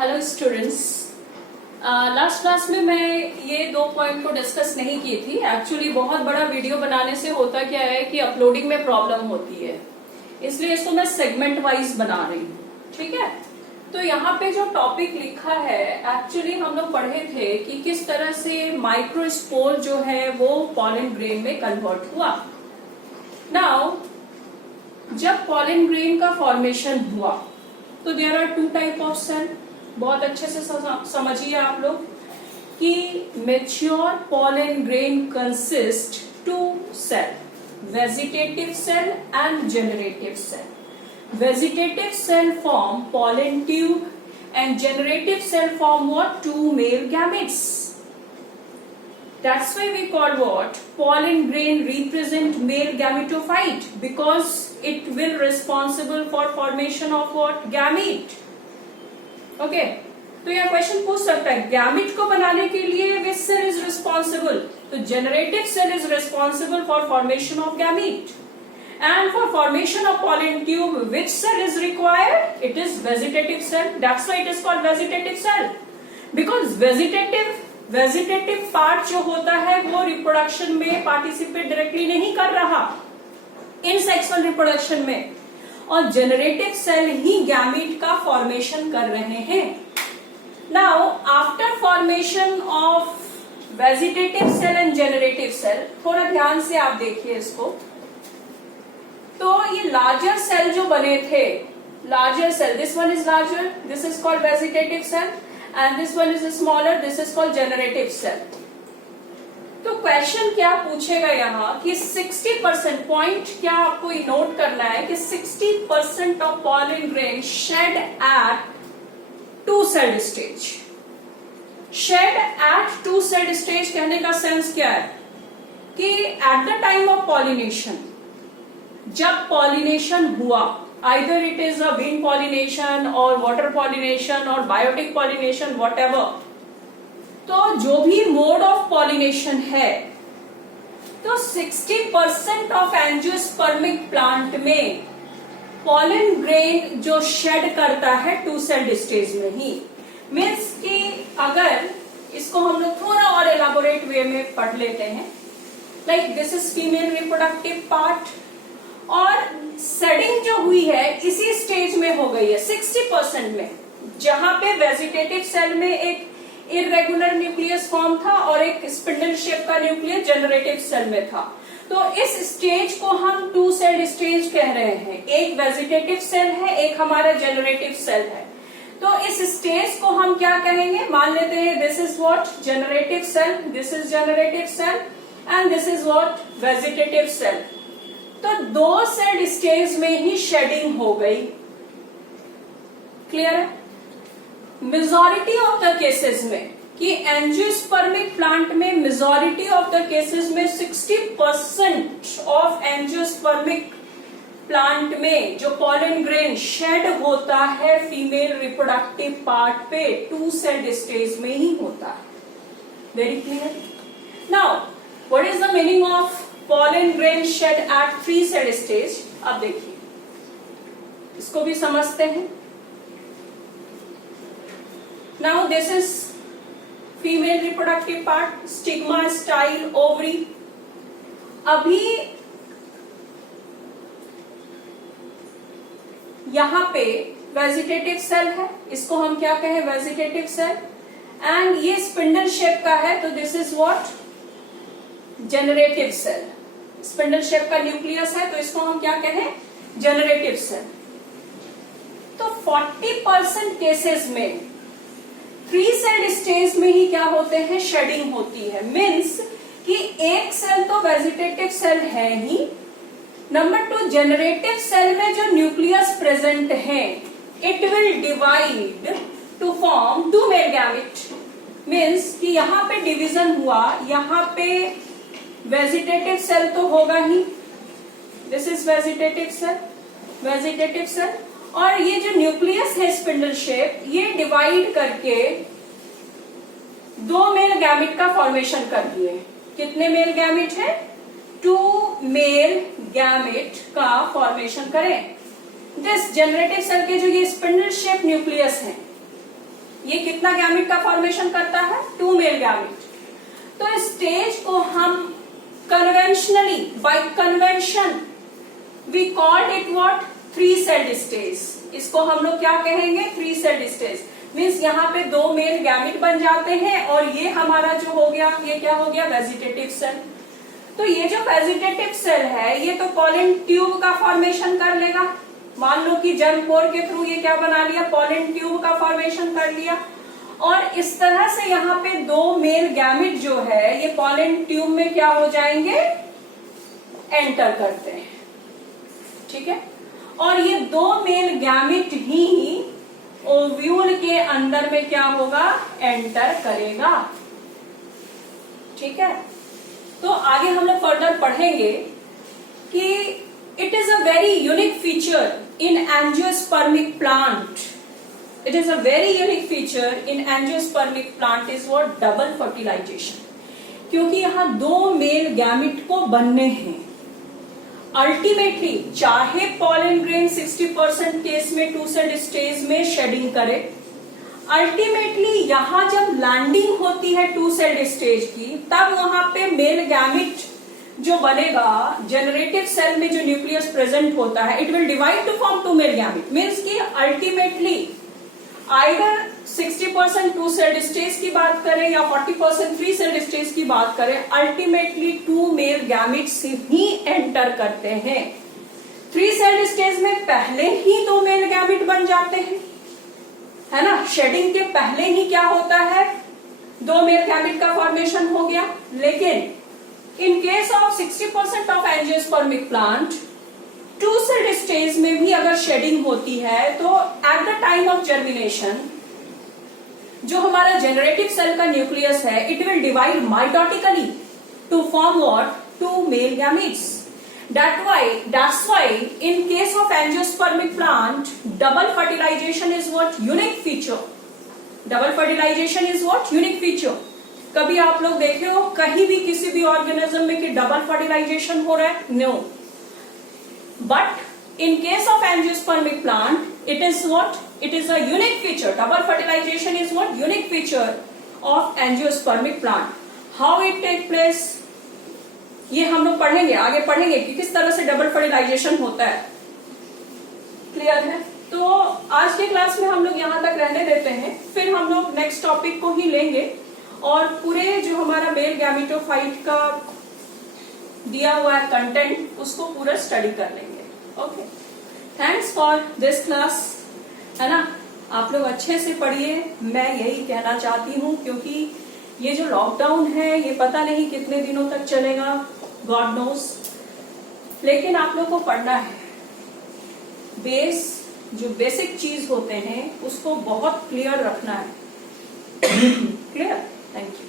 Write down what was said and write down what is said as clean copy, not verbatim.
Hello students. Last class में मैं ये 2 पॉइंट को डिस्कस नहीं की थी। एक्चुअली बहुत बड़ा वीडियो बनाने से होता क्या है कि अपलोडिंग में प्रॉब्लम होती है, इसलिए इसको मैं सेगमेंट वाइज बना रही हूँ। ठीक है, तो यहाँ पे जो टॉपिक लिखा है एक्चुअली हम लोग पढ़े थे कि किस तरह से माइक्रोस्पोर जो है वो पॉलन ग्रेन में कन्वर्ट हुआ। नाउ जब पॉलन ग्रेन का फॉर्मेशन हुआ तो there are 2 type of cell. बहुत अच्छे से समझिए आप लोग कि mature pollen grain consist 2 cell, vegetative cell and generative cell. Vegetative cell form pollen tube and generative cell form what? 2 male gametes. That's why we call what? Pollen grain represent male gametophyte because it will responsible for formation of what? Gamete. Okay. तो यह question पूछ सकता है gamete को बनाने के लिए which cell is responsible? तो generative cell is responsible for formation of gamete and for formation of pollen tube which cell is required? It is vegetative cell. That's why it is called vegetative cell because vegetative part जो होता है वो reproduction में participate directly नहीं कर रहा in sexual reproduction में, और जेनरेटिव सेल ही गैमेट का फॉर्मेशन कर रहे हैं। Now after formation of vegetative cell and generative cell, थोड़ा ध्यान से आप देखिए इसको, तो ये लार्जर सेल जो बने थे, larger cell, this one is larger, this is called vegetative cell and this one is smaller, this is called generative cell. तो क्वेश्चन क्या पूछेगा यहाँ कि 60% पॉइंट क्या आपको नोट करना है कि 60% of pollen grain shed at 2 cell stage. Shed at 2 cell stage कहने का सेंस क्या है कि at the time of pollination, जब पॉलिनेशन हुआ, either it is a bean pollination और वाटर पॉलिनेशन और बायोटिक पॉलिनेशन व्हाटएवर, तो जो भी मोड ऑफ पॉलिनेशन है, तो 60% ऑफ एंजियोस्पर्मिक प्लांट में पॉलन ग्रेन जो शेड करता है 2 सेल स्टेज में ही। मीन्स कि अगर इसको हम लोग थोड़ा और एलाबोरेट वे में पढ़ लेते हैं, like this is female reproductive part और सेडिंग जो हुई है इसी स्टेज में हो गई है 60% में, जहां पे वेजिटेटिव सेल में एक इरेगुलर न्यूक्लियस फॉर्म था और एक स्पिंडल शेप का न्यूक्लियस जनरेटिव सेल में था। तो इस स्टेज को हम 2 सेल स्टेज कह रहे हैं। एक वेजिटेटिव सेल है, एक हमारा जनरेटिव सेल है। तो इस स्टेज को हम क्या कहेंगे? मान लेते हैं this is what? Generative cell, this is generative cell and this is what? Vegetative cell. तो 2 सेल स्टेज में ही शेडिंग हो गई। क्लियर है? मेजॉरिटी ऑफ द केसेस में कि एंजियोस्पर्मिक प्लांट में मेजॉरिटी ऑफ द केसेस में 60% ऑफ एंजियोस्पर्मिक प्लांट में जो पॉलन ग्रेन शेड होता है फीमेल रिप्रोडक्टिव पार्ट पे 2 सेल स्टेज में ही होता है। Very clear? Now what is the meaning of pollen grain shed at 3 cell stage? अब देखिए, इसको भी समझते हैं। Now this is female reproductive part, stigma, style, ovary. अभी यहां पे वेजिटेटिव सेल है, इसको हम क्या कहें? Vegetative cell. एंड ये स्पिंडल शेप का है, तो this is what? Generative cell. Spindle shape का न्यूक्लियस है, तो इसको हम क्या कहें? Generative cell. तो 40% केसेस में 3 सेल स्टेज में ही क्या होते हैं? शेडिंग होती है। मीन्स कि एक सेल तो वेजिटेटिव सेल है ही, नंबर 2 जनरेटिव सेल में जो न्यूक्लियस प्रेजेंट है it will divide two form 2 male gamete. Means कि यहां पे डिवीजन हुआ, यहां पे वेजिटेटिव सेल तो होगा ही, दिस इज वेजिटेटिव सेल, और ये जो न्यूक्लियस है स्पिंडल शेप, ये डिवाइड करके 2 मेल गैमेट का फॉर्मेशन कर दिए। कितने मेल गैमेट है? 2 मेल गैमेट का फॉर्मेशन करें। दिस जनरेटिव सेल के जो ये स्पिंडल शेप न्यूक्लियस है, ये कितना गैमेट का फॉर्मेशन करता है? 2 मेल गैमेट। तो इस स्टेज को हम conventionally, by convention we called it what? 3 celled stage. इसको हम लोग क्या कहेंगे? 3 सेल्ड स्टेज। मीन्स यहाँ पे 2 मेल गैमेट बन जाते हैं और ये हमारा जो हो गया, ये क्या हो गया? Vegetative cell. तो ये जो वेजिटेटिव सेल है ये तो पॉलन ट्यूब का फॉर्मेशन कर लेगा। मान लो कि जर्म पोर के थ्रू ये क्या बना लिया? पॉलन ट्यूब का फॉर्मेशन कर लिया। और इस तरह से यहाँ पे 2 मेल गैमेट जो है ये पॉलन ट्यूब में क्या हो जाएंगे? एंटर करते हैं। ठीक है। और ये 2 मेल गैमेट ही ओव्यूल के अंदर में क्या होगा? एंटर करेगा। ठीक है। तो आगे हम लोग फर्दर पढ़ेंगे कि it is a very unique feature in angiospermic plant. It is a very unique feature in angiospermic plant is what? Double fertilization. क्योंकि यहाँ 2 मेल गैमेट को बनने हैं। अल्टीमेटली चाहे पॉलन ग्रेन 60% केस में 2 सेल्ड स्टेज में शेडिंग करे, ultimately यहाँ जब लैंडिंग होती है 2 सेल्ड स्टेज की, तब वहां पे मेल गैमेट जो बनेगा जनरेटिव सेल में जो न्यूक्लियस प्रेजेंट होता है, it will divide two form 2 male gamete. Means की अल्टीमेटली आइदर 60% 2 सेल्ड स्टेज की बात करें या 40% 3 सेल्ड स्टेज की बात करें, अल्टीमेटली 2 मेल गैमेट्स ही एंटर करते हैं। 3 सेल्ड स्टेज में पहले ही 2 मेल गैमेट बन जाते हैं, है ना? शेडिंग के पहले ही क्या होता है? 2 मेल गैमेट का फॉर्मेशन हो गया। लेकिन in case of 60% of angiospermic plant 2 celled stage में भी अगर शेडिंग होती है तो at the time of germination जो हमारा जनरेटिव सेल का न्यूक्लियस है, it will divide mitotically to form what? 2 male gametes. That's why in case of angiospermic plant, double fertilization is what? Unique feature. Double fertilization is what? Unique feature. कभी आप लोग देखे हो कहीं भी किसी भी ऑर्गेनिज्म में कि डबल फर्टिलाइजेशन हो रहा है? No. But in case of angiospermic plant, it is what? It is a unique feature. Double fertilization is what? Unique feature of angiospermic plant. How it take place? ये हम लोग पढ़ेंगे, आगे पढ़ेंगे कि किस तरह से डबल फर्टिलाइजेशन होता है। क्लियर है? तो आज के क्लास में हम लोग यहाँ तक रहने देते हैं, फिर हम लोग नेक्स्ट टॉपिक को ही लेंगे और पूरे जो हमारा मेल गैमेटोफाइट का दिया हुआ है कंटेंट, उसको पूरा स्टडी कर लेंगे। Okay, thanks for this class, है ना? आप लोग अच्छे से पढ़िए, मैं यही कहना चाहती हूँ, क्योंकि ये जो लॉकडाउन है ये पता नहीं कितने दिनों तक चलेगा, गॉड नोस, लेकिन आप लोग को पढ़ना है। जो बेसिक चीज होते हैं उसको बहुत क्लियर रखना है। क्लियर? Thank you.